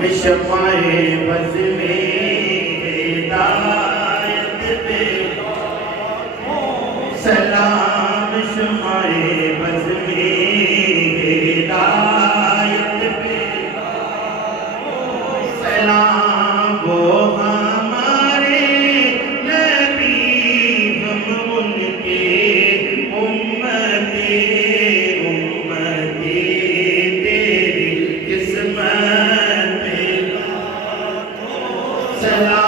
شفائے بز میں ہدایت پہ سلام شفائے بز میں ہدایت پہ سلام وہ ہمارے نبی ہم ان کے امتی تیری قسمت سلام